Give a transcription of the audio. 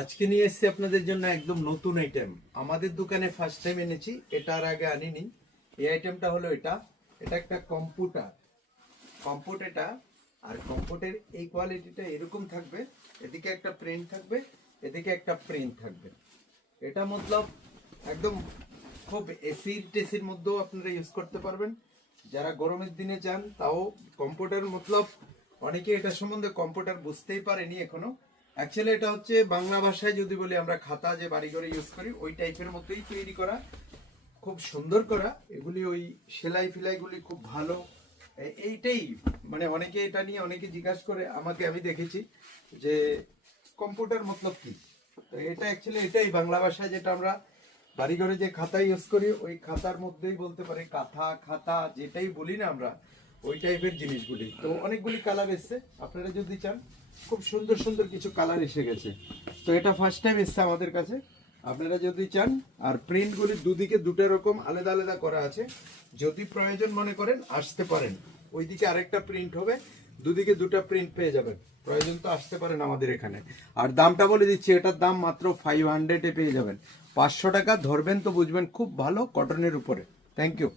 আজকে নিয়ে এসেছি আপনাদের জন্য একদম নতুন আইটেম। আমাদের দোকানে ফার্স্ট টাইম এনেছি, এটার আগে আনিনি। এই আইটেমটা হলো এটা এটা একটা কম্পিউটার এটা। আর কম্পিউটার এই কোয়ালিটিটা এরকম থাকবে, এদিকে একটা প্রিন্ট থাকবে, এদিকে একটা প্রিন্ট থাকবে। এটা মতলব একদম খুব এসির টেসির মধ্যেও আপনারা ইউজ করতে পারবেন। যারা গরমের দিনে চান তাও কম্পিউটার মতলব অনেকে এটা সম্বন্ধে কম্পিউটার বুঝতেই পারেনি এখনো। অ্যাকচুয়ালি এটা হচ্ছে বাংলা ভাষায় যদি বলি আমরা খাতা যে বাড়ি ঘরে ইউজ করি ওই টাইপের মতোই তৈরি করা, খুব সুন্দর করা। এগুলি ওই সেলাই ফিলাইগুলি খুব ভালো। এইটাই মানে অনেকে এটা নিয়ে অনেকে জিজ্ঞাসা করে আমাকে, আমি দেখেছি যে কম্পিউটার মতলব কি। তো এটা অ্যাকচুয়ালি এটাই বাংলা ভাষায় যেটা আমরা বাড়িঘরে যে খাতা ইউজ করি ওই খাতার মধ্যেই বলতে পারি, কাঁথা খাতা যেটাই বলি না আমরা ওই টাইপের জিনিসগুলি। তো অনেকগুলি কালার এসছে, আপনারা যদি চান খুব সুন্দর সুন্দর কিছু কালার এসে গেছে। তো এটা ফার্স্ট টাইম এসছে আমাদের কাছে, আপনারা যদি চান। আর প্রিন্টগুলি দুদিকে দুটো রকম আলাদা আলাদা করা আছে, যদি প্রয়োজন মনে করেন আসতে পারেন। ওইদিকে আরেকটা প্রিন্ট হবে, দুদিকে দুটো প্রিন্ট পেয়ে যাবেন। প্রয়োজন তো আসতে পারেন আমাদের এখানে। আর দামটা বলে দিচ্ছি, এটার দাম মাত্র 500-এ পেয়ে যাবেন। 500 টাকা ধরবেন তো বুঝবেন, খুব ভালো কটনের উপরে। Thank you.